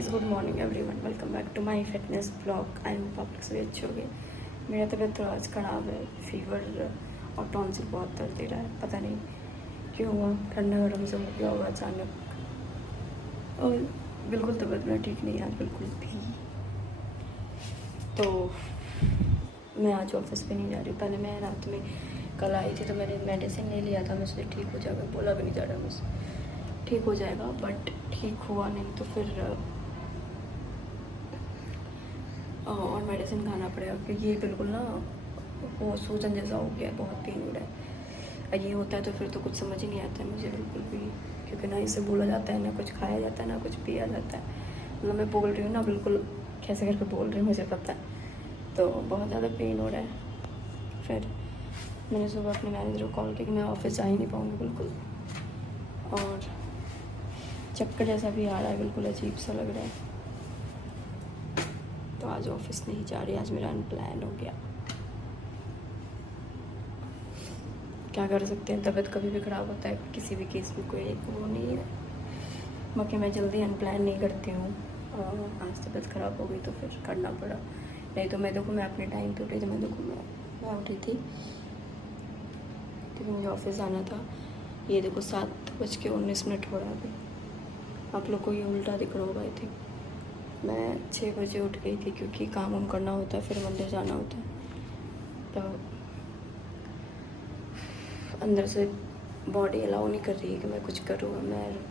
Guys, good morning everyone, welcome back to my fitness blog. I hope आप लोग सभी अच्छे होंगे। मेरा तबीयत थोड़ा आज ख़राब है, फीवर और टॉन्सिल बहुत दर्द दे रहा है। पता नहीं क्यों हुआ, ठंडा गर्म से हो गया होगा अचानक। और बिल्कुल तबीयत मेरा ठीक नहीं है आज, बिल्कुल भी। तो मैं आज ऑफिस पे नहीं जा रही। पहले मैं रात में कल आई थी तो मैंने मेडिसिन ले लिया था, मुझसे ठीक हो जाएगा, बोला भी नहीं जा रहा मुझसे ठीक हो जाएगा, बट ठीक हुआ नहीं। तो फिर और मेडिसिन खाना पड़ेगा क्योंकि ये बिल्कुल ना वो सूजन जैसा हो गया है, बहुत पेन हो रहा है। और ये होता है तो फिर तो कुछ समझ ही नहीं आता है मुझे बिल्कुल भी, क्योंकि ना इसे बोला जाता है, ना कुछ खाया जाता है, ना कुछ पिया जाता है। मतलब मैं बोल रही हूँ ना, बिल्कुल कैसे करके बोल रही हूँ मुझे पता है। तो बहुत ज़्यादा पेन हो रहा है। फिर मैंने सुबह अपने मैनेजर को कॉल किया कि मैं ऑफिस जा ही नहीं पाऊँगी बिल्कुल, और चक्कर जैसा भी आ रहा है, बिल्कुल अजीब सा लग रहा है। तो आज ऑफिस नहीं जा रही, आज मेरा अनप्लान हो गया। क्या कर सकते हैं, तबीयत कभी भी ख़राब होता है, किसी भी केस में कोई एक वो नहीं है। बाकी मैं जल्दी अनप्लान नहीं करती हूँ। आज तबीयत ख़राब हो गई तो फिर करना पड़ा। नहीं तो मैं देखो, मैं अपने टाइम पे उठी थी। मैं उठी थी क्योंकि मुझे ऑफिस जाना था। ये देखो 7:19 हो रहा है अभी। आप लोग को ये उल्टा दिख रहा होगा आई थिंक। मैं 6 बजे उठ गई थी क्योंकि काम वाम करना होता है, फिर मंदिर जाना होता है। तो अंदर से बॉडी अलाउ नहीं कर रही है कि मैं कुछ करूँ।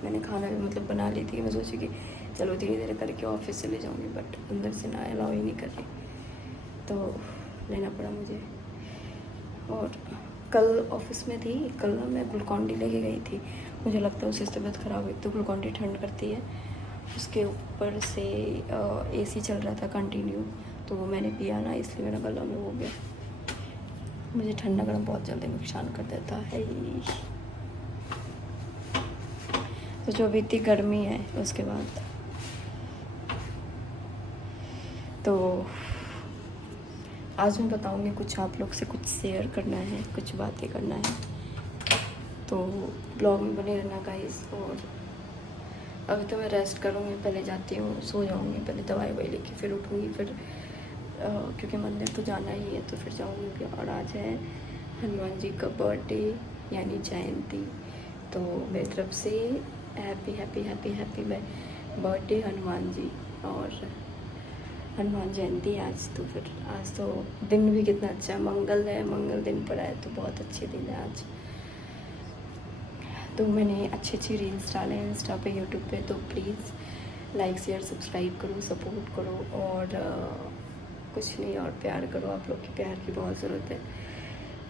मैंने खाना भी मतलब बना ली थी। मैं सोची कि चलो धीरे धीरे करके ऑफिस चले जाऊँगी, बट अंदर से ना अलाउ ही नहीं कर रही, तो लेना पड़ा मुझे। और कल ऑफिस में थी, कल ना मैं ग्लूकॉन-डी लेके गई थी। मुझे लगता है उससे तबीयत ख़राब हुई। तो ग्लूकॉन-डी ठंड करती है, उसके ऊपर से एसी चल रहा था कंटिन्यू, तो वो मैंने पिया ना, इसलिए मेरा गला में हो गया। मुझे ठंडा गर्म बहुत जल्दी नुकसान कर देता है। तो जो अभी इतनी गर्मी है उसके बाद तो आज मैं बताऊंगी कुछ, आप लोग से कुछ शेयर करना है, कुछ बातें करना है, तो ब्लॉग में बने रहना गाइस। और अभी तो मैं रेस्ट करूँगी, पहले जाती हूँ सो जाऊँगी, पहले दवाई ववाई लेके फिर उठूँगी, फिर क्योंकि मंदिर तो जाना ही है तो फिर जाऊँगी। और आज है हनुमान जी का बर्थडे यानी जयंती, तो मेरी तरफ से happy happy happy happy birthday Hanuman ji. और हनुमान जयंती आज, तो फिर आज तो दिन भी कितना अच्छा है, मंगल है, मंगल दिन पड़ा है, तो बहुत अच्छे दिन है आज। तो मैंने अच्छी रील्स डाले हैं इंस्टा पे, यूट्यूब पे, तो प्लीज़ लाइक शेयर सब्सक्राइब करो, सपोर्ट करो, और कुछ नहीं, और प्यार करो। आप लोग की प्यार की बहुत ज़रूरत है।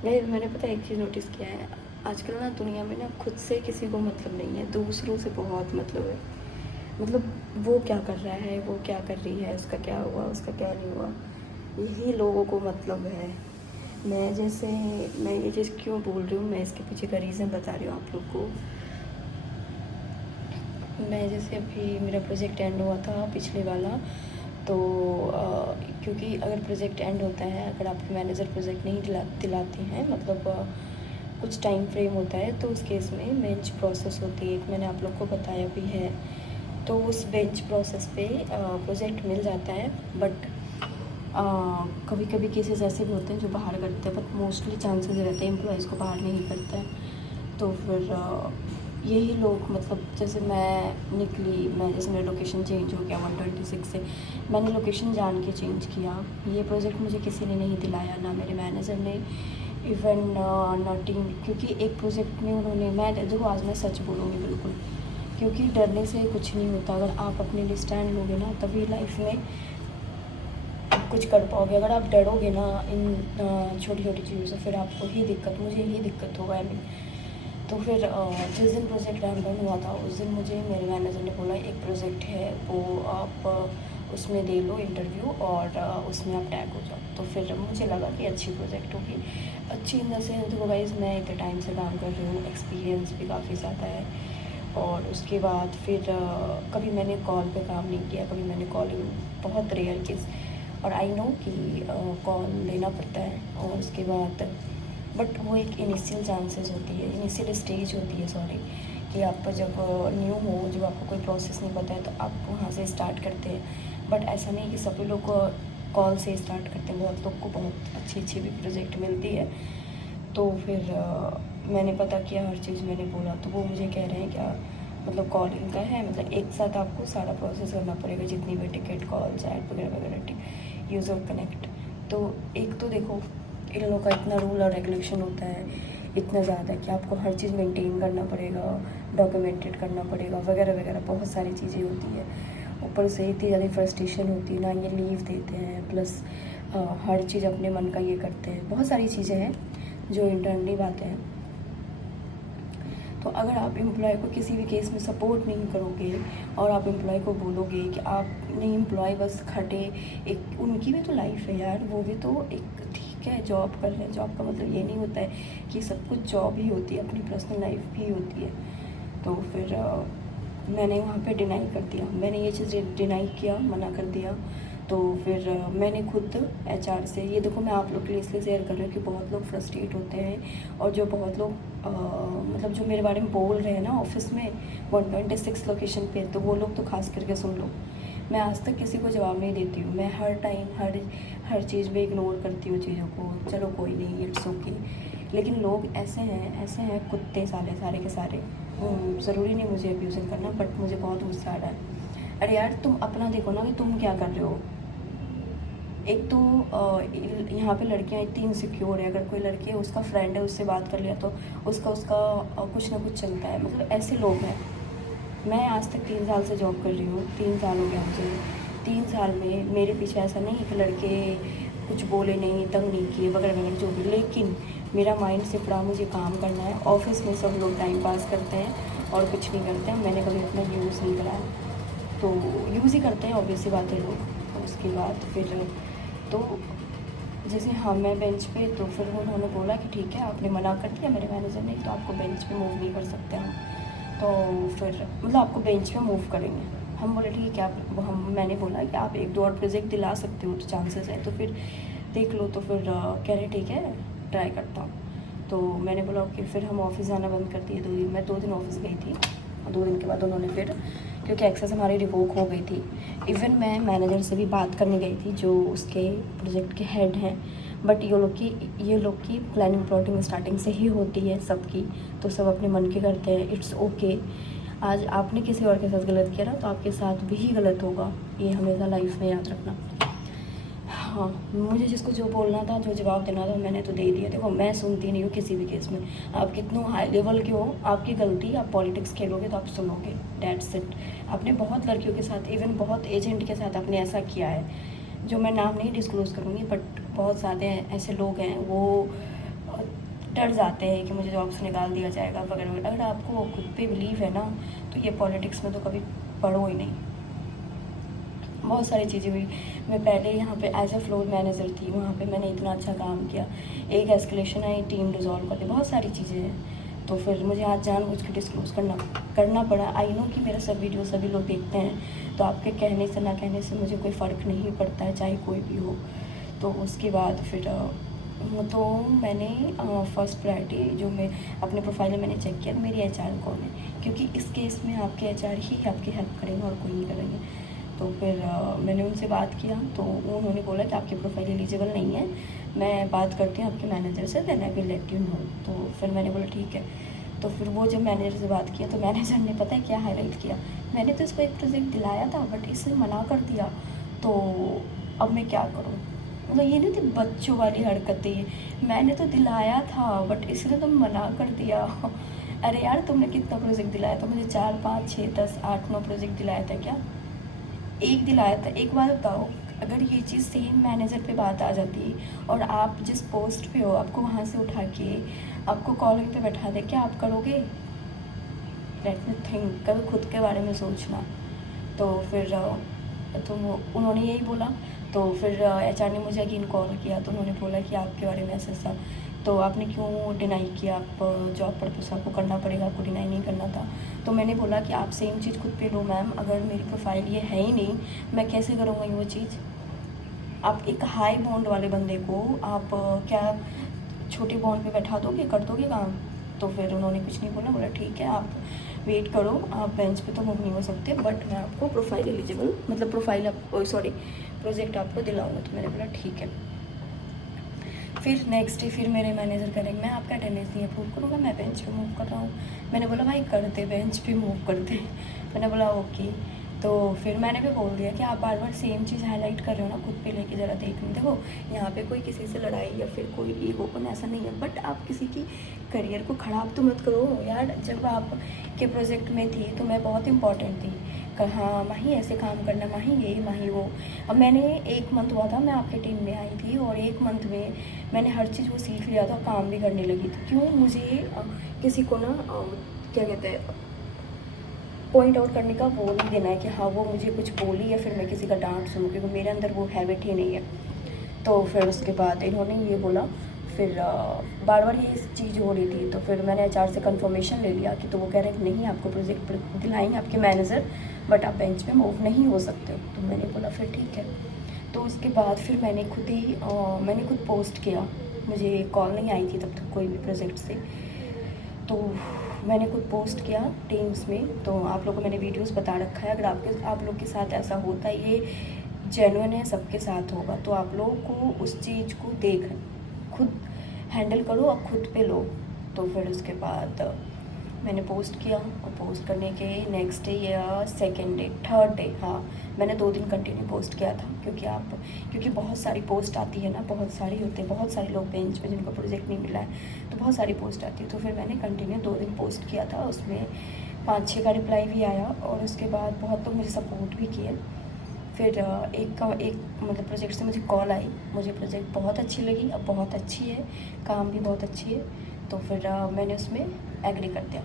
नहीं, मैंने पता है एक चीज़ नोटिस किया है आजकल ना, दुनिया में ना खुद से किसी को मतलब नहीं है, दूसरों से बहुत मतलब है। मतलब वो क्या कर रहा है, वो क्या कर रही है, उसका क्या हुआ, उसका क्या नहीं हुआ, यही लोगों को मतलब है। मैं ये चीज़ क्यों बोल रही हूँ, मैं इसके पीछे का रीज़न बता रही हूँ आप लोग को। मैं जैसे अभी मेरा प्रोजेक्ट एंड हुआ था पिछले वाला, तो क्योंकि अगर प्रोजेक्ट एंड होता है, अगर आपके मैनेजर प्रोजेक्ट नहीं दिलाते हैं, मतलब कुछ टाइम फ्रेम होता है, तो उस केस में बेंच प्रोसेस होती है, एक मैंने आप लोग को बताया भी है। तो उस बेंच प्रोसेस पे प्रोजेक्ट मिल जाता है, बट कभी कभी केसेस ऐसे भी होते हैं जो बाहर करते हैं, बट मोस्टली चांसेस रहते हैं एम्प्लॉयज़ को बाहर नहीं करता है। तो फिर यही लोग, मतलब जैसे जैसे मेरा लोकेशन चेंज हो गया 126 से, मैंने लोकेशन जान के चेंज किया। ये प्रोजेक्ट मुझे किसी ने नहीं दिलाया, ना मेरे मैनेजर ने, इवन ना टीम, क्योंकि एक प्रोजेक्ट में उन्होंने, मैं देखो आज मैं सच बोलूँगी बिल्कुल, क्योंकि डरने से कुछ नहीं होता। अगर आप अपने लिए स्टैंड लोगे ना, तभी लाइफ में कुछ कर पाओगे। अगर आप डरोगे ना इन छोटी छोटी चीज़ों से, फिर आपको मुझे ही दिक्कत होगा। तो फिर जिस दिन प्रोजेक्ट डन हुआ था, उस दिन मुझे मेरे मैनेजर ने बोला एक प्रोजेक्ट है, वो आप उसमें दे लो इंटरव्यू, और उसमें आप टैग हो जाओ। तो फिर मुझे लगा कि अच्छी प्रोजेक्ट होगी, अच्छी इन द सेंस, देखो गाइस मैं इतने टाइम से काम कर रही हूँ, एक्सपीरियंस भी काफ़ी ज़्यादा है। और उसके बाद फिर कभी मैंने कॉल पे काम नहीं किया, कभी मैंने कॉलिंग, बहुत रेयर केस, और आई नो कि कॉल लेना पड़ता है। और उसके बाद बट वो एक इनिशियल चांसेस होती है, इनिशियल स्टेज होती है, सॉरी, कि आप जब न्यू हो, जब आपको कोई प्रोसेस नहीं पता है तो आप वहाँ से स्टार्ट करते हैं। बट ऐसा नहीं कि सभी लोग कॉल से स्टार्ट करते हैं, बहुत लोग को बहुत अच्छी अच्छी भी प्रोजेक्ट मिलती है। तो फिर मैंने पता किया, हर चीज़ मैंने बोला, तो वो मुझे कह रहे हैं क्या मतलब कॉलिंग का है, मतलब एक साथ आपको सारा प्रोसेस करना पड़ेगा, जितनी भी टिकट, कॉल, चैट वगैरह वगैरह, यूज़र कनेक्ट। तो एक तो देखो इन लोगों का इतना रूल और रेगुलेशन होता है इतना ज़्यादा कि आपको हर चीज़ मेंटेन करना पड़ेगा, डॉक्यूमेंटेड करना पड़ेगा वगैरह वगैरह, बहुत सारी चीज़ें होती है। ऊपर से इतनी ज़्यादा फ्रस्ट्रेशन होती है ना, ये लीव देते हैं, प्लस हर चीज़ अपने मन का ये करते हैं, बहुत सारी चीज़ें हैं जो इंटरनली बातें हैं। तो अगर आप एम्प्लॉय को किसी भी केस में सपोर्ट नहीं करोगे और आप एम्प्लॉय को बोलोगे कि आप नहीं, एम्प्लॉय बस खटे, एक उनकी भी तो लाइफ है यार, वो भी तो एक ठीक है जॉब कर रहे हैं, जॉब का मतलब ये नहीं होता है कि सब कुछ जॉब ही होती है, अपनी पर्सनल लाइफ भी होती है। तो फिर मैंने वहाँ पे डिनाई कर दिया, मैंने ये चीज़ डिनाई किया, मना कर दिया। तो फिर मैंने खुद एचआर से, ये देखो मैं आप लोग के लिए इसलिए शेयर कर रही हूँ कि बहुत लोग फ्रस्ट्रेट होते हैं, और जो बहुत लोग मतलब जो मेरे बारे में बोल रहे हैं ना ऑफिस में 126 लोकेशन पे, तो वो लोग तो खास करके सुन लो। मैं आज तक किसी को जवाब नहीं देती हूँ, मैं हर टाइम हर चीज़ में इग्नोर करती हूँ चीज़ों को, चलो कोई नहीं, इट्स ओके। लेकिन लोग ऐसे हैं कुत्ते साले सारे के सारे। ज़रूरी नहीं मुझे अब्यूज़िंग करना, बट मुझे बहुत गुस्सा आ रहा है। अरे यार तुम अपना देखो ना कि तुम क्या कर रहे हो। एक तो यहाँ पे लड़कियाँ इतनी इनसिक्योर है, अगर कोई लड़की है उसका फ्रेंड है उससे बात कर लिया तो उसका कुछ ना कुछ चलता है, मतलब ऐसे लोग हैं। मैं आज तक 3 साल से जॉब कर रही हूँ, 3 साल हो गया मुझे। 3 साल में मेरे पीछे ऐसा नहीं है कि लड़के कुछ बोले नहीं, तंग नहीं किए वगैरह वगैरह जो भी, लेकिन मेरा माइंड सिर्फ रहा मुझे काम करना है। ऑफिस में सब लोग टाइम पास करते हैं और कुछ नहीं करते हैं, मैंने कभी अपना यूज़ नहीं कराया। तो यूज़ ही करते हैं ऑब्वियस सी बात है लोग। उसके बाद फिर तो जैसे हाँ मैं बेंच पे, तो फिर उन्होंने बोला कि ठीक है, आपने मना कर दिया मेरे मैनेजर ने, तो आपको बेंच पे मूव नहीं कर सकते हम। तो फिर मतलब आपको बेंच पे मूव करेंगे। हम बोले ठीक है, आप हम मैंने बोला कि आप 1-2 और प्रोजेक्ट दिला सकते हो तो चांसेस है, तो फिर देख लो। तो फिर कह रहे ठीक है ट्राई करता हूँ। तो मैंने बोला ओके। फिर हम ऑफिस जाना बंद कर दिए 2 दिन। मैं 2 दिन ऑफिस गई थी, 2 दिन के बाद उन्होंने फिर, क्योंकि एक्सेस हमारी रिवोक हो गई थी। इवन मैं मैनेजर से भी बात करने गई थी जो उसके प्रोजेक्ट के हेड हैं, बट ये लोग की प्लानिंग प्लॉटिंग स्टार्टिंग से ही होती है सबकी, तो सब अपने मन के करते हैं, इट्स ओके। आज आपने किसी और के साथ गलत किया ना, तो आपके साथ भी गलत होगा, ये हमेशा लाइफ में याद रखना। हाँ, मुझे जिसको जो बोलना था, जो जवाब देना था, मैंने तो दे दिया। देखो मैं सुनती नहीं हूँ किसी भी केस में, आप कितनों हाई लेवल के हो, आपकी गलती, आप पॉलिटिक्स खेलोगे तो आप सुनोगे, डेट्स इट। आपने बहुत लड़कियों के साथ, इवन बहुत एजेंट के साथ आपने ऐसा किया है, जो मैं नाम नहीं डिस्क्लोज़ करूँगी, बट बहुत ज़्यादा ऐसे लोग हैं वो डर जाते हैं कि मुझे जॉब से निकाल दिया जाएगा वगैरह वगैरह। अगर आपको खुद पे बिलीव है ना, तो ये पॉलिटिक्स में तो कभी पढ़ो ही नहीं। बहुत सारी चीज़ें हुई। मैं पहले यहाँ पे एज ए फ्लोर मैनेजर थी, वहाँ पे मैंने इतना अच्छा काम किया, एक एस्केलेशन आई, टीम रिजॉल्व कर ली, बहुत सारी चीज़ें हैं। तो फिर मुझे आज जानबूझ के डिस्क्लोज़ करना पड़ा। आई नो कि मेरा सब वीडियो सभी लोग देखते हैं, तो आपके कहने से ना कहने से मुझे कोई फ़र्क नहीं पड़ता है, चाहे कोई भी हो। तो उसके बाद फिर तो मैंने फर्स्ट प्रायोरिटी जो मैं अपने प्रोफाइल में मैंने चेक किया, मेरी एचआर कौन है, क्योंकि इस केस में आपके एचआर ही आपकी हेल्प करेंगे और कोई नहीं करेंगे। तो फिर मैंने उनसे बात किया, तो उन्होंने बोला कि आपकी प्रोफाइल एलिजिबल नहीं है, मैं बात करती हूँ आपके मैनेजर से, then I will let you know. तो फिर मैंने बोला ठीक है। तो फिर वो जब मैनेजर से बात किया, तो मैनेजर ने पता है क्या हाईलाइट किया, मैंने तो इसको एक प्रोजेक्ट दिलाया था बट इसने मना कर दिया, तो अब मैं क्या करूँ। मतलब ये नहीं थी बच्चों वाली हरकतें, मैंने तो दिलाया था बट इसने तो मना कर दिया। अरे यार तुमने कितना प्रोजेक्ट दिलाया था मुझे, 4, 5, 6, 10, 8, 9 प्रोजेक्ट दिलाया था क्या, एक दिलाया था। एक बात बताओ, अगर ये चीज़ सेम मैनेजर पे बात आ जाती और आप जिस पोस्ट पे हो, आपको वहाँ से उठा के आपको कॉलिंग पे बैठा दे, क्या आप करोगे। लेट मी थिंक, कभी खुद के बारे में सोचना। तो फिर तो उन्होंने यही बोला। तो फिर एचआर ने मुझे अगेन कॉल किया, तो उन्होंने बोला कि आपके बारे में ऐसा ऐसा, तो आपने क्यों डिनाई किया, आप जॉब पर्पस आपको करना पड़ेगा, आपको डिनाई नहीं करना था। तो मैंने बोला कि आप सेम चीज़ खुद पे लो मैम, अगर मेरी प्रोफाइल ये है ही नहीं, मैं कैसे करूँगी वो चीज़। आप एक हाई बॉन्ड वाले बंदे को आप क्या छोटे बॉन्ड पे बैठा दोगे, कर दोगे काम। तो फिर उन्होंने कुछ नहीं बोला, बोला ठीक है, आप वेट करो, आप बेंच पे तो मूव नहीं हो सकते, बट मैं आपको प्रोफाइल एलिजिबल मतलब प्रोफाइल सॉरी प्रोजेक्ट आपको दिलाऊंगा। तो मैंने बोला ठीक है। फिर नेक्स्ट डे फिर मेरे मैनेजर करेंगे मैं आपका अटेंडेंस नहीं अप्रूव करूँगा, मैं बेंच पे मूव कर रहा हूँ। मैंने बोला भाई करते बेंच पे मूव करते। मैंने बोला ओके। तो फिर मैंने भी बोल दिया कि आप बार बार सेम चीज़ हाईलाइट कर रहे हो ना, खुद पे लेके ज़रा देखने। देखो यहाँ पे कोई किसी से लड़ाई या फिर कोई ईगोपन ऐसा नहीं है, बट आप किसी की करियर को ख़राब तो मत करो यार। जब आप के प्रोजेक्ट में थी तो मैं बहुत इंपॉर्टेंट थी, हाँ माही ऐसे काम करना, माही ये माही वो। अब मैंने 1 मंथ हुआ था मैं आपके टीम में आई थी, और 1 मंथ में मैंने हर चीज़ वो सीख लिया था, काम भी करने लगी थी। क्यों मुझे किसी को ना क्या कहते हैं पॉइंट आउट करने का वो नहीं देना है कि हाँ वो मुझे कुछ बोली या फिर मैं किसी का डांट सुनूँ, क्योंकि मेरे अंदर वो हैबिट ही नहीं है। तो फिर उसके बाद इन्होंने ये बोला, फिर बार बार ये चीज़ हो रही थी। तो फिर मैंने HR से कंफर्मेशन ले लिया कि तो वो कह रहे हैं कि नहीं आपको प्रोजेक्ट दिलाएंगे आपके मैनेजर, बट आप बेंच पे मूव नहीं हो सकते हो। तो मैंने बोला फिर ठीक है। तो उसके बाद फिर मैंने खुद पोस्ट किया, मुझे कॉल नहीं आई थी तब तक कोई भी प्रोजेक्ट से। तो मैंने खुद पोस्ट किया टीम्स में। तो आप लोगों को मैंने वीडियोस बता रखा है, अगर आप लोग के साथ ऐसा होता है, ये जेन्युइन है, सबके साथ होगा, तो आप लोग को उस चीज़ को देख खुद हैंडल करो और खुद पे लो। तो फिर उसके बाद मैंने पोस्ट किया, और पोस्ट करने के नेक्स्ट डे या सेकेंड डे थर्ड डे, हाँ मैंने 2 दिन कंटिन्यू पोस्ट किया था। क्योंकि बहुत सारी पोस्ट आती है ना, बहुत सारी होते हैं, बहुत सारे लोग बेंच पे जिनको प्रोजेक्ट नहीं मिला है, तो बहुत सारी पोस्ट आती है। तो फिर मैंने कंटिन्यू 2 दिन पोस्ट किया था, उसमें 5-6 का रिप्लाई भी आया, और उसके बाद बहुत लोग मुझे सपोर्ट भी किए। फिर एक मतलब प्रोजेक्ट से मुझे कॉल आई, मुझे प्रोजेक्ट बहुत अच्छी लगी, अब बहुत अच्छी है, काम भी बहुत अच्छी है। तो फिर मैंने उसमें एग्री कर दिया।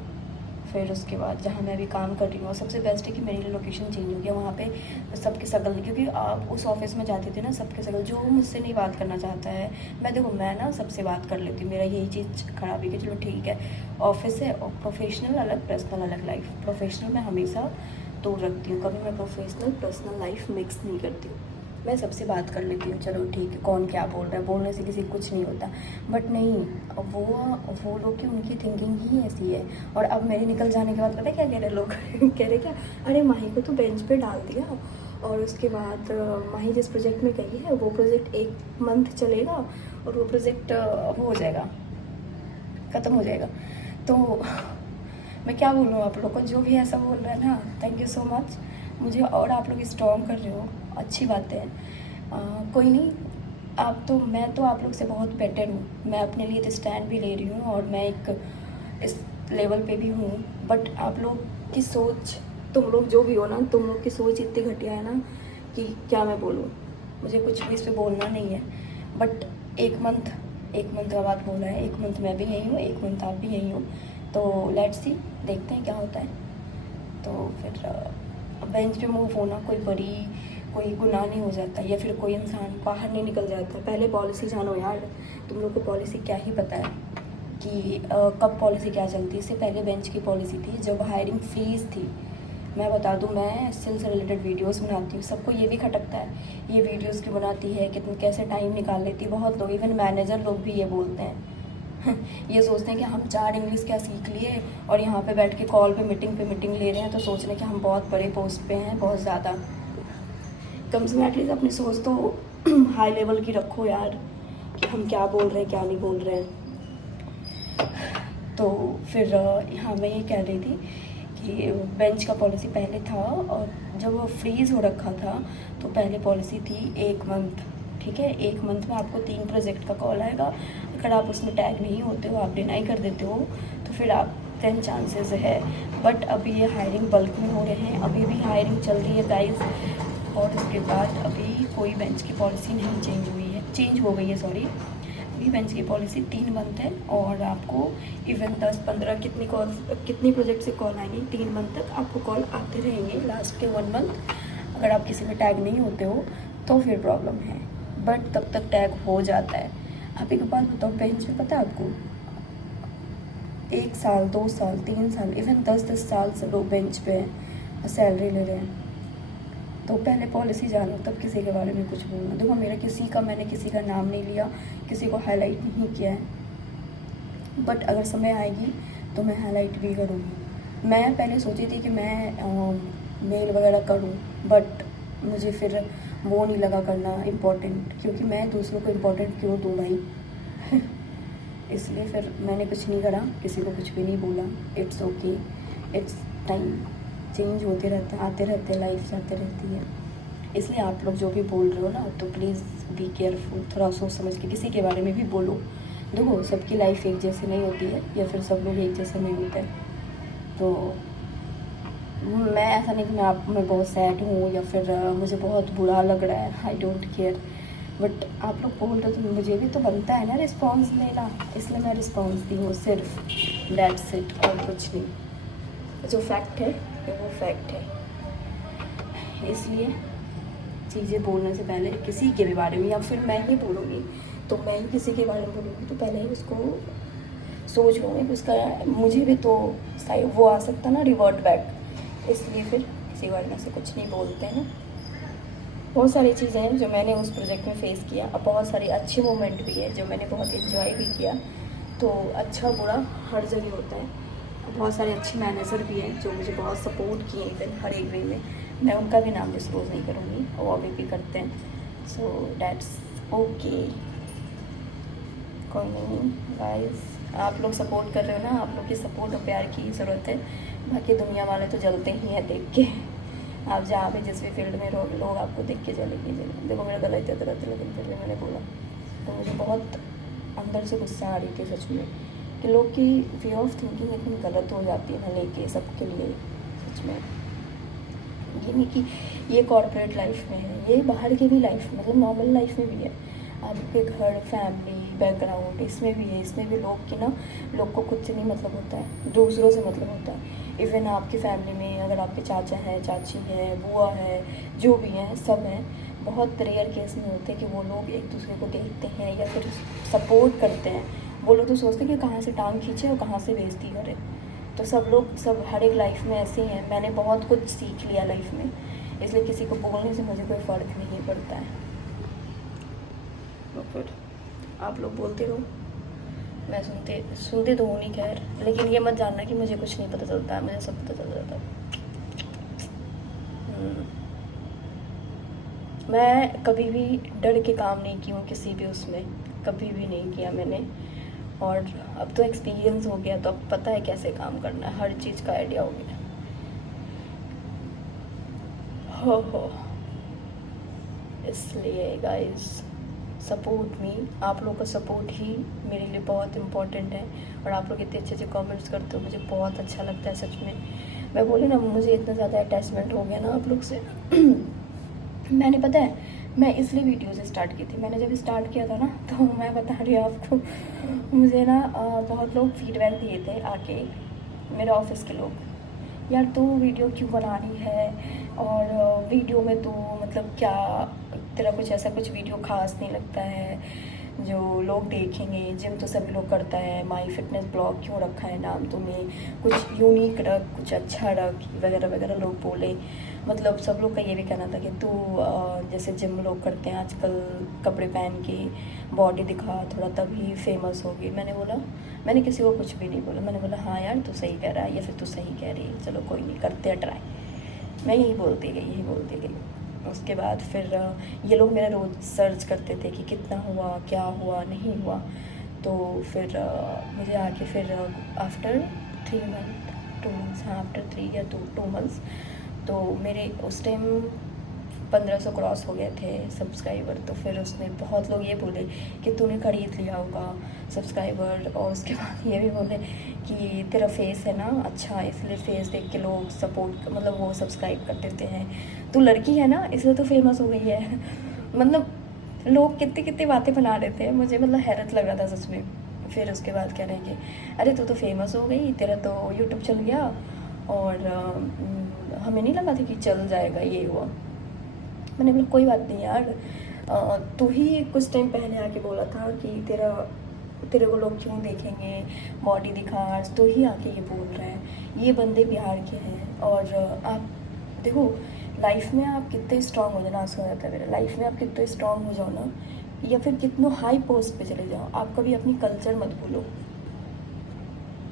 फिर उसके बाद जहाँ मैं अभी काम कर रही हूँ, सबसे बेस्ट है कि मेरी लोकेशन चेंज हो गया। वहाँ पे सबके सगल, क्योंकि आप उस ऑफिस में जाते थे ना, सबके सगल जो मुझसे नहीं बात करना चाहता है, मैं ना सबसे बात कर लेती हूँ। मेरा यही चीज़ खराबी कि चलो ठीक है, ऑफिस है और प्रोफेशनल अलग, पर्सनल अलग लाइफ। प्रोफेशनल मैं हमेशा दूर रखती हूँ, कभी मैं प्रोफेशनल पर्सनल लाइफ मिक्स नहीं करती हूँ। मैं सबसे बात कर लेती हूँ, चलो ठीक है, कौन क्या बोल रहा है, बोलने से किसी कुछ नहीं होता। बट नहीं, वो लोग की उनकी थिंकिंग ही ऐसी है। और अब मेरे निकल जाने के बाद पता है क्या कह रहे लोग कह रहे क्या, अरे माही को तो बेंच पे डाल दिया, और उसके बाद माही जिस प्रोजेक्ट में गई है वो प्रोजेक्ट 1 मंथ चलेगा, और वो प्रोजेक्ट वो हो जाएगा, ख़त्म हो जाएगा। तो मैं क्या बोलूँ आप लोगों को, जो भी ऐसा बोल रहा है ना, थैंक यू सो मच मुझे, और आप लोग स्ट्रॉन्ग कर रहे हो, अच्छी बात है। कोई नहीं, मैं तो आप लोग से बहुत बेटर हूँ, मैं अपने लिए तो स्टैंड भी ले रही हूँ, और मैं एक इस लेवल पे भी हूँ। बट आप लोग की सोच, तुम लोग जो भी हो ना, तुम लोग की सोच इतनी घटिया है ना कि क्या मैं बोलूँ, मुझे कुछ भी इस पर बोलना नहीं है। बट 1 मंथ का बात बोला है, 1 मंथ मैं भी यहीं हूँ, 1 मंथ आप भी यहीं हो, तो लेट्स सी, देखते हैं क्या होता है। तो फिर बेंच पे मूव होना कोई गुनाह नहीं हो जाता, या फिर कोई इंसान बाहर नहीं निकल जाता। पहले पॉलिसी जानो यार, तुम लोग को पॉलिसी क्या ही पता है कि कब पॉलिसी क्या चलती है। इससे पहले बेंच की पॉलिसी थी जब हायरिंग फ्रीज थी। मैं बता दूं, मैं स्किल से रिलेटेड वीडियोस बनाती हूँ, सबको ये भी खटकता है ये वीडियोस क्यों बनाती है, कितने कैसे टाइम निकाल लेती है। बहुत लोग, इवन मैनेजर लोग भी ये बोलते हैं ये सोचते हैं कि हम 4 इंग्लिश क्या सीख लिए और यहाँ पे बैठ के कॉल पे मीटिंग ले रहे हैं, तो सोच रहे हैं कि हम बहुत बड़े पोस्ट पे हैं, बहुत ज़्यादा। कम से कम एटलीस्ट अपनी सोच तो हाई लेवल की रखो यार, कि हम क्या बोल रहे हैं क्या नहीं बोल रहे हैं। तो फिर यहाँ मैं ये कह रही थी कि बेंच का पॉलिसी पहले था, और जब वो फ्रीज़ हो रखा था तो पहले पॉलिसी थी 1 मंथ, ठीक है। 1 मंथ में आपको 3 प्रोजेक्ट का कॉल आएगा, अगर आप उसमें टैग नहीं होते हो, आप डिनाई कर देते हो, तो फिर आप 10 चांसेस है। बट अभी ये हायरिंग बल्क में हो रहे हैं, अभी भी हायरिंग चल रही है गाइस। और उसके बाद अभी कोई बेंच की पॉलिसी नहीं चेंज हो गई है सॉरी। अभी बेंच की पॉलिसी 3 मंथ है, और आपको इवन 10-15 कितनी प्रोजेक्ट से कॉल आएंगे, 3 मंथ तक आपको कॉल आते रहेंगे। लास्ट के 1 मंथ अगर आप किसी में टैग नहीं होते हो तो फिर प्रॉब्लम है, बट तब तक टैग हो जाता है। आप एक बात बताओ, बेंच में पता है आपको 1 साल 2 साल 3 साल इवन 10-10 साल से लोग बेंच पे हैं, सैलरी ले रहे हैं। तो पहले पॉलिसी जानो तब किसी के बारे में कुछ बोलना। देखो मैंने किसी का नाम नहीं लिया, किसी को हाईलाइट नहीं किया है, बट अगर समय आएगी तो मैं हाईलाइट भी करूँगी। मैं पहले सोची थी कि मैं नेल वगैरह करूं, बट मुझे फिर वो नहीं लगा करना इम्पोर्टेंट, क्योंकि मैं दूसरों को इम्पोर्टेंट क्यों दूं भाई। इसलिए फिर मैंने कुछ नहीं करा, किसी को कुछ भी नहीं बोला। It's okay, it's time, change होते रहते हैं, आते रहते हैं, लाइफ जाते रहती है। इसलिए आप लोग जो भी बोल रहे हो ना, तो प्लीज़ बी केयरफुल, थोड़ा सोच समझ के किसी के बारे में भी बोलो। देखो, सबकी लाइफ एक जैसी नहीं होती है, या फिर सब लोग एक जैसे नहीं होते। तो मैं ऐसा नहीं कि मैं बहुत सैड हूँ या फिर मुझे बहुत बुरा लग रहा है, आई डोंट केयर। बट आप लोग बोल रहे हो तो मुझे भी तो बनता है ना रिस्पॉन्स लेना, इसलिए मैं रिस्पॉन्स दी हूँ सिर्फ, दैट्स इट, और कुछ नहीं। जो फैक्ट है वो फैक्ट है। इसलिए चीज़ें बोलने से पहले किसी के भी बारे में, या फिर मैं ही बोलूँगी तो मैं ही किसी के बारे में बोलूँगी, तो पहले ही उसको सोच लूँगी कि उसका मुझे भी तो वो आ सकता ना रिवर्ट बैक। इसलिए फिर किसी बारे में से कुछ नहीं बोलते हैं ना। बहुत सारी चीज़ें हैं जो मैंने उस प्रोजेक्ट में फ़ेस किया, अब बहुत सारे अच्छे मोमेंट भी है जो मैंने बहुत इन्जॉय भी किया। तो अच्छा बुरा हर जगह होता है। बहुत सारे अच्छे मैनेजर भी हैं जो मुझे बहुत सपोर्ट किए इवन हर एक वे में। मैं उनका भी नाम डिस्क्लोज़ नहीं करूँगी, वो अभी भी करते हैं। सो दैट्स ओके, कोई नहीं गाइस, आप लोग सपोर्ट कर रहे हो ना, आप लोग की सपोर्ट और प्यार की ज़रूरत है। बाकी दुनिया वाले तो जलते ही हैं देख के। आप जहाँ भी जिस भी फील्ड में रहो, लोग आपको देख के चलेंगे। देखो मेरा गला इतना रहता, लेकिन फिर भी मैंने बोला, तो मुझे बहुत अंदर से गुस्सा आ रही थी सच में, कि लोग की वे ऑफ थिंकिंग इतनी गलत हो जाती है ना लेके सबके लिए। सच में ये नहीं कि ये कॉर्पोरेट लाइफ में है, ये बाहर की भी लाइफ, मतलब नॉर्मल लाइफ में भी है। आपके घर, फैमिली, बैकग्राउंड, इसमें भी है। इसमें भी लोग की ना, लोग को खुद से नहीं मतलब होता है, दूसरों से मतलब होता है। इवन आपकी फैमिली में अगर आपके चाचा हैं, चाची हैं, बुआ है, जो भी हैं, सब हैं, बहुत रेयर केस में होते हैं कि वो लोग एक दूसरे को देखते हैं या फिर सपोर्ट करते हैं। वो लोग तो सोचते हैं कि कहाँ से टांग खींचे और कहाँ से बेइज्जती करे। तो सब लोग, सब हर एक लाइफ में ऐसे ही हैं। मैंने बहुत कुछ सीख लिया लाइफ में, इसलिए किसी को बोलने से मुझे कोई फ़र्क नहीं पड़ता है। तो फिर आप लोग बोलते रहो, मैं सुनते तो हूँ नहीं खैर, लेकिन ये मत जानना कि मुझे कुछ नहीं पता चलता है, मुझे सब पता चल जाता है। मैं कभी भी डर के काम नहीं की हूँ किसी भी उसमें, कभी भी नहीं किया मैंने। और अब तो एक्सपीरियंस हो गया, तो अब पता है कैसे काम करना है, हर चीज़ का आइडिया हो गया। हो इसलिए गाइस, सपोर्ट मी, आप लोग का सपोर्ट ही मेरे लिए बहुत इम्पोर्टेंट है। और आप लोग इतने अच्छे अच्छे कमेंट्स करते हो, मुझे बहुत अच्छा लगता है सच में। मैं बोली ना, मुझे इतना ज़्यादा अटैचमेंट हो गया ना आप लोग से। मैंने, पता है, मैं इसलिए वीडियोज़ स्टार्ट की थी। मैंने जब स्टार्ट किया था ना, तो मैं बता रही हूँ आपको, मुझे ना बहुत लोग फीडबैक दिए थे आके, मेरे ऑफिस के लोग, यार तू वीडियो क्यों बना रही है, और वीडियो में तो मतलब क्या तेरा कुछ ऐसा कुछ वीडियो खास नहीं लगता है जो लोग देखेंगे। जिम तो सभी लोग करता है, माई फिटनेस ब्लॉग क्यों रखा है नाम तुम्हें, कुछ यूनिक रख, कुछ अच्छा रख, वगैरह वगैरह लोग बोले। मतलब सब लोग का ये भी कहना था कि तू जैसे जिम लोग करते हैं आजकल, कपड़े पहन के बॉडी दिखा थोड़ा, तभी फेमस होगी। मैंने बोला, मैंने किसी को कुछ भी नहीं बोला। मैंने बोला हाँ यार तू सही कह रहा है, या फिर तू सही कह रही है, चलो कोई नहीं, करते हैं ट्राई। मैं यही बोलती गई। उसके बाद फिर ये लोग मेरा रोज़ सर्च करते थे कि कितना हुआ, क्या हुआ, नहीं हुआ। तो फिर मुझे आके फिर आफ्टर 3 मंथ, 2 मंथ्स, हाँ आफ्टर 3 या 2 मंथ्स, तो मेरे उस टाइम 1500 क्रॉस हो गए थे सब्सक्राइबर। तो फिर उसने बहुत लोग ये बोले कि तूने खरीद लिया होगा सब्सक्राइबर, और उसके बाद ये भी बोले कि तेरा फेस है ना अच्छा, इसलिए फेस देख के लोग सपोर्ट, मतलब वो सब्सक्राइब कर देते हैं। तू लड़की है ना, इसलिए तो फेमस हो गई है। मतलब लोग कितनी कितनी बातें बना देते हैं, मुझे मतलब हैरत लग रहा था सच में। फिर उसके बाद कह रहे हैं कि अरे तू तो फेमस हो गई, तेरा तो यूट्यूब चल गया, और हमें नहीं लगा था कि चल जाएगा, ये हुआ। मैंने बोला कोई बात नहीं यार, तू ही कुछ टाइम पहले आके बोला था कि तेरे को लोग क्यों देखेंगे, बॉडी दिखा, तो ही आके ये बोल रहे हैं। ये बंदे बिहार के हैं। और आप देखो, लाइफ में आप कितने स्ट्रांग हो जाना, आंसू आ जाता है मेरे, लाइफ में आप कितने स्ट्रांग हो जाओ ना, या फिर कितनों हाई पोस्ट पे चले जाओ, आप कभी अपनी कल्चर मत भूलो।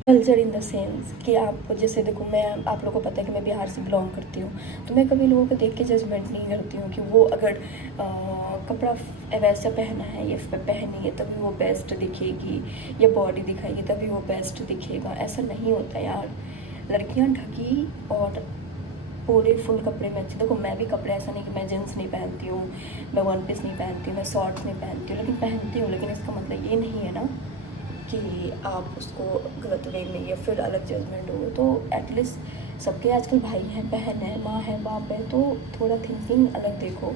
कल्चर इन द सेंस कि आप जैसे देखो, मैं आप लोगों को पता है कि मैं बिहार से बिलोंग करती हूँ, तो मैं कभी लोगों को देख के जजमेंट नहीं करती हूँ कि वो अगर कपड़ा वैसा पहना है या पहनी है तभी वो बेस्ट दिखेगी, या बॉडी दिखाएगी तभी वो बेस्ट दिखेगा। ऐसा नहीं होता यार। लड़कियाँ ढकी और पूरे फुल कपड़े में अच्छे, देखो मैं भी कपड़े, ऐसा नहीं कि मैं जींस नहीं पहनती हूँ, मैं वन पीस नहीं पहनती हूँ, मैं शॉर्ट्स नहीं पहनती हूँ, लेकिन पहनती हूँ। लेकिन इसका मतलब ये नहीं है ना कि आप उसको गलत वे में या फिर अलग जजमेंट हो। तो एटलीस्ट सबके आजकल भाई हैं, बहन है, माँ है, बाप है, तो थोड़ा थिंकिंग अलग देखो।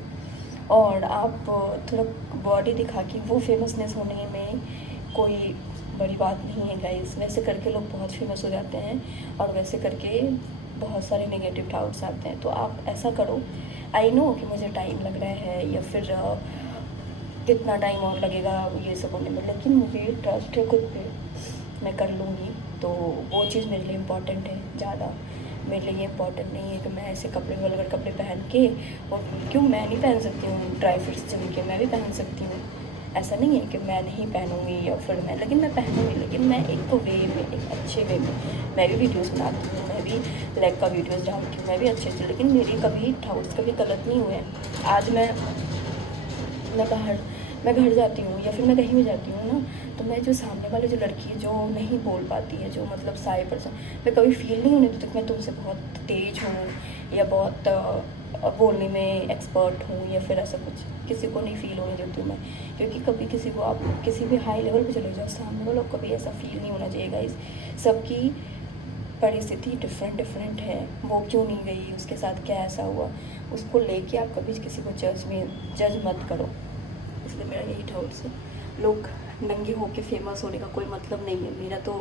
और आप थोड़ा बॉडी दिखा के वो फेमसनेस होने में कोई बड़ी बात नहीं है गाइस। वैसे करके लोग बहुत फेमस हो जाते हैं और वैसे करके बहुत सारे नेगेटिव डाउट्स आते हैं। तो आप ऐसा करो, आई नो कि मुझे टाइम लग रहा है या फिर कितना टाइम और लगेगा ये सब होने में, लेकिन मुझे ट्रस्ट है खुद पे, मैं कर लूँगी। तो वो चीज़ मेरे लिए इम्पॉर्टेंट है ज़्यादा। मेरे लिए ये इम्पॉर्टेंट नहीं है कि मैं ऐसे कपड़े वगैरह कपड़े पहन के, और क्यों मैं नहीं पहन सकती हूँ ड्राई फ्रूट्स जम के, मैं भी पहन सकती हूँ। ऐसा नहीं है कि मैं नहीं पहनूँगी या फिर मैं, लेकिन मैं पहनूँगी, लेकिन मैं एक तो वे में, एक अच्छे वे में। मैं भी वीडियोस बनाती हूँ, मैं भी लेग का वीडियोस डालती हूँ, मैं भी अच्छे से, लेकिन मेरी कभी डाउट्स कभी गलत नहीं हुए। आज मैं बाहर, मैं घर जाती हूँ या फिर मैं कहीं भी जाती हूँ ना, तो मैं जो सामने वाले जो लड़की है जो नहीं बोल पाती है, जो मतलब साई पर्सन, मैं कभी फील नहीं होने देती कि मैं तुमसे बहुत तेज हूँ या बहुत बोलने में एक्सपर्ट हूँ या फिर ऐसा कुछ, किसी को नहीं फील होने देती हूँ मैं। क्योंकि कभी किसी को, आप किसी भी हाई लेवल पे चले जाओ, सामने वालों को कभी ऐसा फील नहीं होना चाहिए गाइस। सबकी परिस्थिति डिफरेंट है, वो क्यों नहीं गई, उसके साथ क्या ऐसा हुआ, उसको लेके आप कभी किसी को जज मत करो। इसलिए मेरा यही डाउट्स है। लोग नंगे होके फेमस होने का कोई मतलब नहीं है, मेरा तो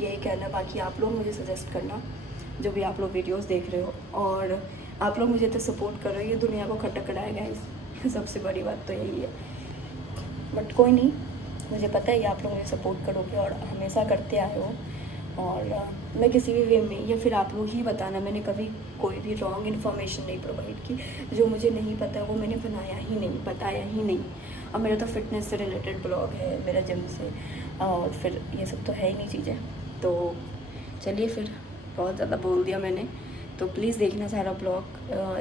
यही कहना है। बाकी आप लोग मुझे सजेस्ट करना, जो भी आप लोग वीडियोस देख रहे हो, और आप लोग मुझे तो सपोर्ट कर रहे हो, ये दुनिया को खटक कराएगा इस सबसे बड़ी बात तो यही है। बट कोई नहीं, मुझे पता है कि आप लोग मुझे सपोर्ट करोगे और हमेशा करते आए हो। और मैं किसी भी वे में, या फिर आप लोग ही बताना, मैंने कभी कोई भी रॉन्ग इन्फॉर्मेशन नहीं प्रोवाइड की। जो मुझे नहीं पता वो मैंने बनाया ही नहीं, बताया ही नहीं। और मेरा तो फिटनेस से रिलेटेड ब्लॉग है, मेरा जिम से, और फिर ये सब तो है ही नहीं चीज़ें। तो चलिए फिर, बहुत ज़्यादा बोल दिया मैंने, तो प्लीज़ देखना सारा ब्लॉग,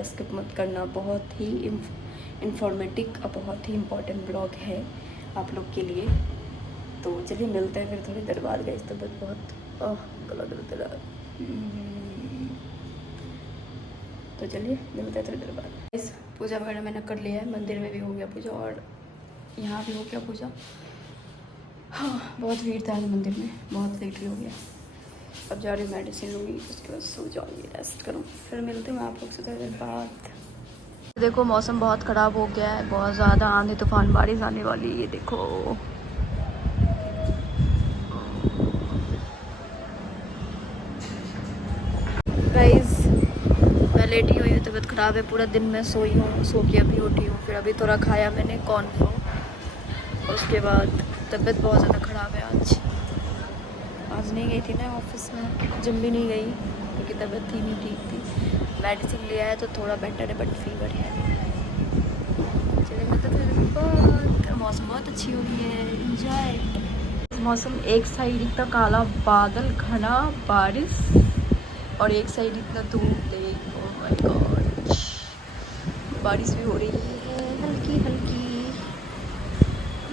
स्किप मत करना। बहुत ही इंफॉर्मेटिव और बहुत ही इम्पोर्टेंट ब्लॉग है आप लोग के लिए। तो चलिए मिलते हैं फिर थोड़ी देर बाद गई, तो बहुत गला दर्द रहा। तो चलिए मिलते हैं थोड़ी देर बाद। इस पूजा वगैरह मैंने कर लिया है, मंदिर में भी हो गया पूजा और यहाँ भी हो गया पूजा। हाँ, बहुत भीड़ था आज मंदिर में, बहुत लेट भी हो गया। अब जा रही मेडिसिन लूँगी, उसके बाद सो जाऊँगी, रेस्ट करूँ। फिर मिलते हैं आप लोग से थोड़ी देर बाद। देखो मौसम बहुत ख़राब हो गया है, बहुत ज़्यादा आंधी तूफान बारिश आने वाली है। ये देखो गाइस, मैं लेटी हुई हूँ, तबीयत ख़राब है, पूरा दिन मैं सोई हूँ, सो के अभी उठी हूँ। फिर अभी थोड़ा खाया मैंने कॉर्नफ्लो, उसके बाद तबीयत बहुत ज़्यादा ख़राब है। आज नहीं गई थी ना ऑफिस में, जिम भी नहीं गई क्योंकि तबीयत ही नहीं ठीक थी। मेडिसिन लिया है तो थोड़ा बेटर है, बट फीवर है। चलिए मतलब मौसम बहुत अच्छी हो रही है, इंजॉय। मौसम एक साइड इतना काला बादल, घना बारिश, और एक साइड इतना धूप। ओह माय गॉड, बारिश भी हो रही है हल्की हल्की।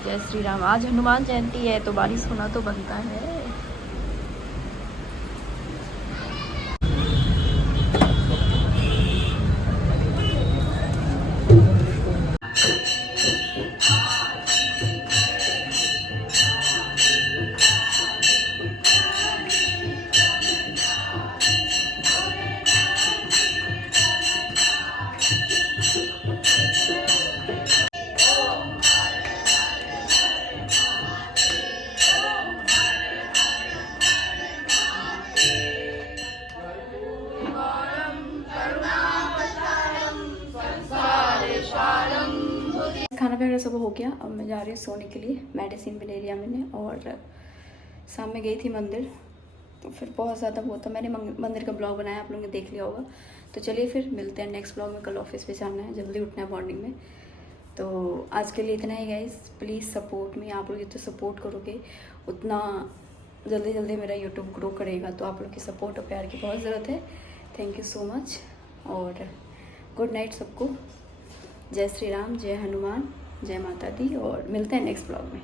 जय श्री राम। आज हनुमान जयंती है तो बारिश होना तो बनता है। खाना वगैरह सब हो गया, अब मैं जा रही हूँ सोने के लिए। मेडिसिन भी ले लिया मैंने, और शाम में गई थी मंदिर, तो फिर बहुत ज़्यादा वो था। मैंने मंदिर का ब्लॉग बनाया, आप लोगों ने देख लिया होगा। तो चलिए फिर मिलते हैं नेक्स्ट ब्लॉग में। कल ऑफिस पे जाना है, जल्दी उठना है मॉर्निंग में। तो आज के लिए इतना ही गाइस, प्लीज़ सपोर्ट में। आप लोग जितना सपोर्ट करोगे उतना जल्दी जल्दी मेरा यूट्यूब ग्रो करेगा। तो आप लोग की सपोर्ट और प्यार की बहुत ज़रूरत है। थैंक यू सो मच और गुड नाइट सबको। जय श्री राम, जय हनुमान, जय माता दी और मिलते हैं नेक्स्ट ब्लॉग में।